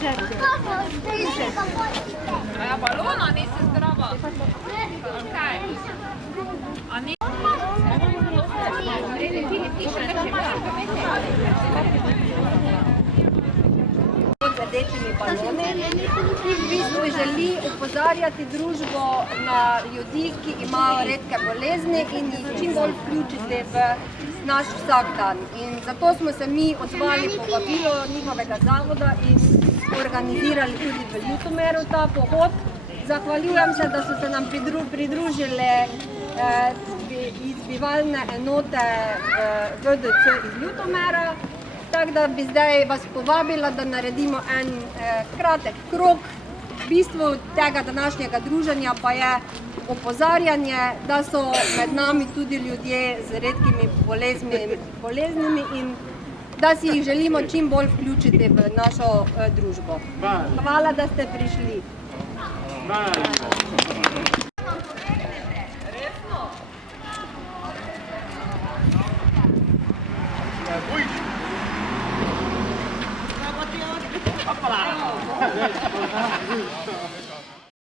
A ja balona nisi zdrava. Kaj? A ni? Z rdečimi baloni, ki v bistvu želi opozarjati družbo na ljudi, ki imajo redke bolezni in jih čim bolj vključiti v naš vsakdan. In zato smo se mi odzvali po vabilu njihovega zavoda in organizirali tudi v Ljutomeru ta pohod. Zahvaljujem se, da so se nam pridružile izbivalne enote VDC iz Ljutomera. Tako da bi zdaj vas povabila, da naredimo en kratek krog. Bistvo tega današnjega druženja pa je opozarjanje, da so med nami tudi ljudje z redkimi boleznimi in da si jih želimo čim bolj vključiti v našo družbo. Hvala, da ste prišli. Hoppa!